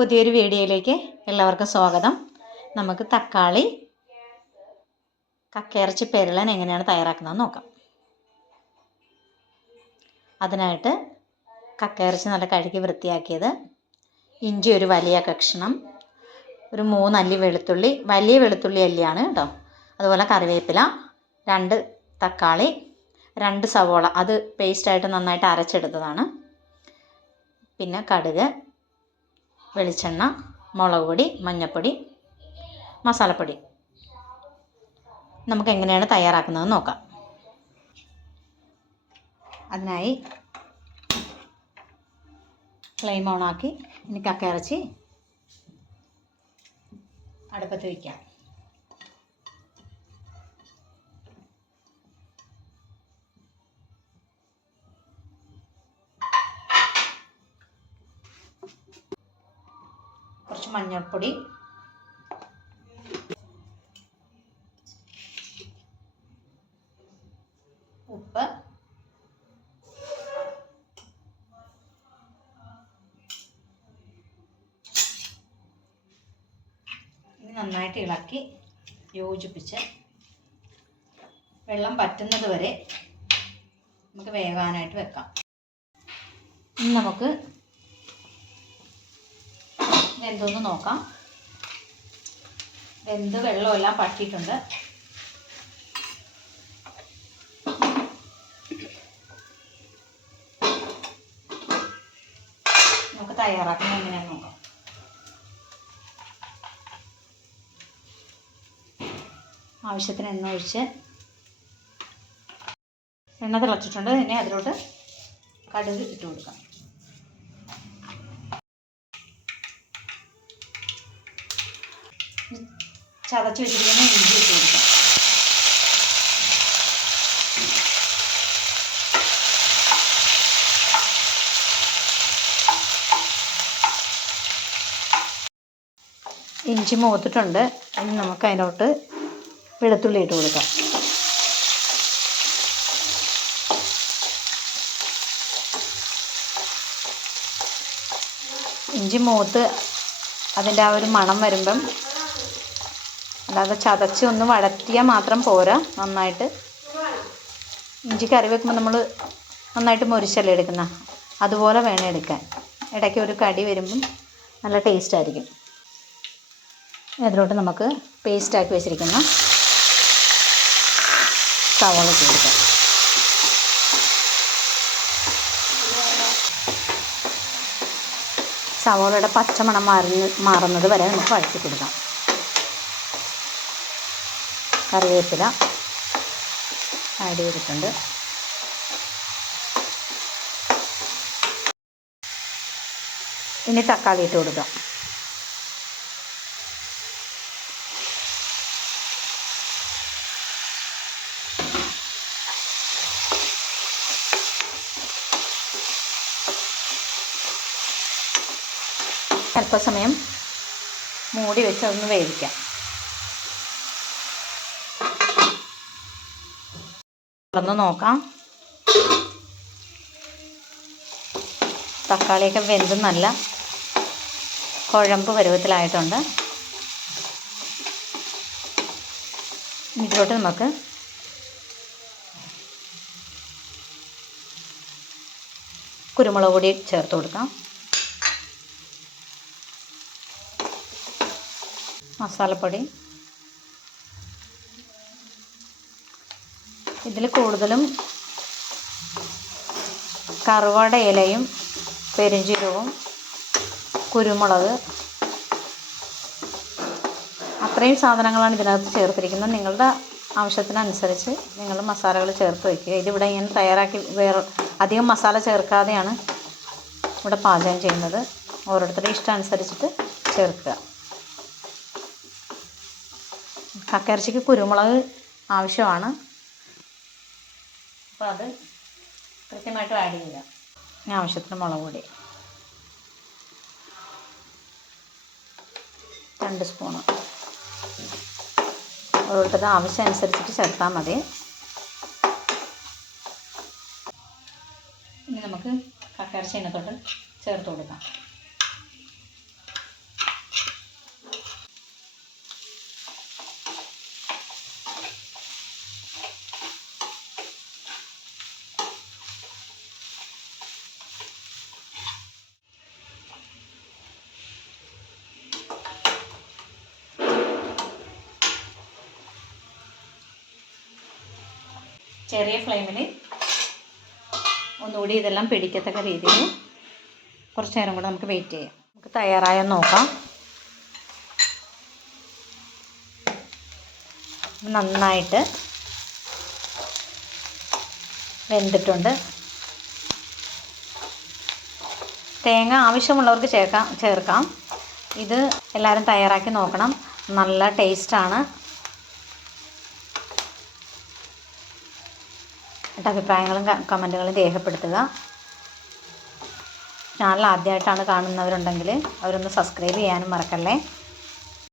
പുതിയൊരു വീഡിയോയിലേക്ക് എല്ലാവർക്കും സ്വാഗതം. നമുക്ക് തക്കാളി കക്കയിറച്ചി പെരളൻ എങ്ങനെയാണ് തയ്യാറാക്കുന്നതെന്ന് നോക്കാം. അതിനായിട്ട് കക്കയിറച്ചി നല്ല കഴുകി വൃത്തിയാക്കിയത്, ഇഞ്ചി ഒരു വലിയ കഷ്ണം, ഒരു 3 അല്ലി വെളുത്തുള്ളി, വലിയ വെളുത്തുള്ളി അല്ലിയാണ് കേട്ടോ. അതുപോലെ കറിവേപ്പില, 2 തക്കാളി, 2 സവോള, അത് പേസ്റ്റായിട്ട് നന്നായിട്ട് അരച്ചെടുത്തതാണ്. പിന്നെ കടുക്, വെളിച്ചെണ്ണ, മുളക് പൊടി, മഞ്ഞൾപ്പൊടി, മസാലപ്പൊടി. നമുക്ക് എങ്ങനെയാണ് തയ്യാറാക്കുന്നതെന്ന് നോക്കാം. അതിനായി ഫ്ലെയിം ഓണാക്കി ഇനി കക്കയിറച്ചി അടുപ്പത്ത് വയ്ക്കാം. കുറച്ച് മഞ്ഞൾപ്പൊടി, ഉപ്പ്, ഇനി നന്നായിട്ട് ഇളക്കി യോജിപ്പിച്ച് വെള്ളം പറ്റുന്നത് വരെ നമുക്ക് വേകാനായിട്ട് വെക്കാം. ഇനി നമുക്ക് വെന്തോന്ന് നോക്കാം. വെന്ത് വെള്ളമെല്ലാം പറ്റിയിട്ടുണ്ട്. നമുക്ക് തയ്യാറാക്കുന്നത് എങ്ങനെയാണെന്ന് നോക്കാം. ആവശ്യത്തിന് എണ്ണ ഒഴിച്ച്, എണ്ണ തിളച്ചിട്ടുണ്ട്. ഇനി അതിലോട്ട് കടുക് ഇട്ട് കൊടുക്കാം. ചതച്ച് വെച്ചിരിക്കുന്ന ഇഞ്ചി ഇട്ട് കൊടുക്കാം. ഇഞ്ചി മൂത്തിട്ടുണ്ട്. ഇനി നമുക്ക് അതിലോട്ട് വെളുത്തുള്ളി ഇട്ട് കൊടുക്കാം. ഇഞ്ചി മൂത്ത് അതിൻ്റെ ആ ഒരു മണം വരുമ്പം, അല്ലാതെ ചതച്ച് ഒന്ന് വഴറ്റിയാൽ മാത്രം പോരാ. നന്നായിട്ട് ഇഞ്ചി കറി വെക്കുമ്പോൾ നമ്മൾ നന്നായിട്ട് മുരിച്ചല്ലേ എടുക്കുന്ന, അതുപോലെ വേണം എടുക്കാൻ. ഇടയ്ക്ക് ഒരു കടി വരുമ്പം നല്ല ടേസ്റ്റ് ആയിരിക്കും. അതിലോട്ട് നമുക്ക് പേസ്റ്റാക്കി വെച്ചിരിക്കുന്ന സവാള ഇട്ട് കൊടുക്കാം. സവാളയുടെ പച്ചമണം മാറുന്നത് വരെ നമുക്ക് വഴറ്റി കൊടുക്കാം. കറിവേപ്പില ആഡ് ചെയ്തിട്ടുണ്ട്. ഇനി തക്കാളി ഇട്ട് കൊടുക്കാം. അല്പസമയം മൂടി വെച്ച് അതൊന്ന് വേവിക്കാം. തുറന്ന് നോക്കാം. തക്കാളിയൊക്കെ വെന്ത് നല്ല കുഴമ്പ് പരുവത്തിലായിട്ടുണ്ട്. ഇതിലോട്ട് നമുക്ക് കുരുമുളക് പൊടി ചേർത്ത് കൊടുക്കാം. മസാലപ്പൊടി, ഇതിൽ കൂടുതലും കറുവട ഇലയും പെരുംജീരകവും കുരുമുളക്, അത്രയും സാധനങ്ങളാണ് ഇതിനകത്ത് ചേർത്തിരിക്കുന്നത്. നിങ്ങളുടെ ആവശ്യത്തിനനുസരിച്ച് നിങ്ങൾ മസാലകൾ ചേർത്ത് വയ്ക്കുക. ഇതിവിടെ ഇങ്ങനെ തയ്യാറാക്കി അധികം മസാല ചേർക്കാതെയാണ് ഇവിടെ പാചകം ചെയ്യുന്നത്. ഓരോരുത്തരുടെ ഇഷ്ടം അനുസരിച്ചിട്ട് ചേർക്കുക. കക്കയിറച്ചിക്ക് കുരുമുളക് ആവശ്യമാണ്, അപ്പോൾ അത് കൃത്യമായിട്ട് ആഡ് ചെയ്യുക. ഇനി ആവശ്യത്തിന് മുളക് പൊടി 2 സ്പൂണ്, ഓരോരുത്തരുടെ ആവശ്യം അനുസരിച്ചിട്ട് ചേർത്താൽ മതി. ഇനി നമുക്ക് കക്കയിറച്ചി അതിനകത്തോട്ട് ചേർത്ത് കൊടുക്കാം. ചെറിയ ഫ്ലെയിമിൽ ഒന്നുകൂടി ഇതെല്ലാം പിടിക്കത്തക്ക രീതിയിൽ കുറച്ച് നേരം കൂടെ നമുക്ക് വെയിറ്റ് ചെയ്യാം. നമുക്ക് തയ്യാറായെന്ന് നോക്കാം. നന്നായിട്ട് വെന്തിട്ടുണ്ട്. തേങ്ങ ആവശ്യമുള്ളവർക്ക് ചേർക്കാം. ഇത് എല്ലാവരും തയ്യാറാക്കി നോക്കണം. നല്ല ടേസ്റ്റാണ്. എന്നിട്ട് അഭിപ്രായങ്ങളും കമൻറ്റുകളും രേഖപ്പെടുത്തുക. ചാനൽ ആദ്യമായിട്ടാണ് കാണുന്നവരുണ്ടെങ്കിൽ അവരൊന്ന് സബ്സ്ക്രൈബ് ചെയ്യാനും മറക്കല്ലേ.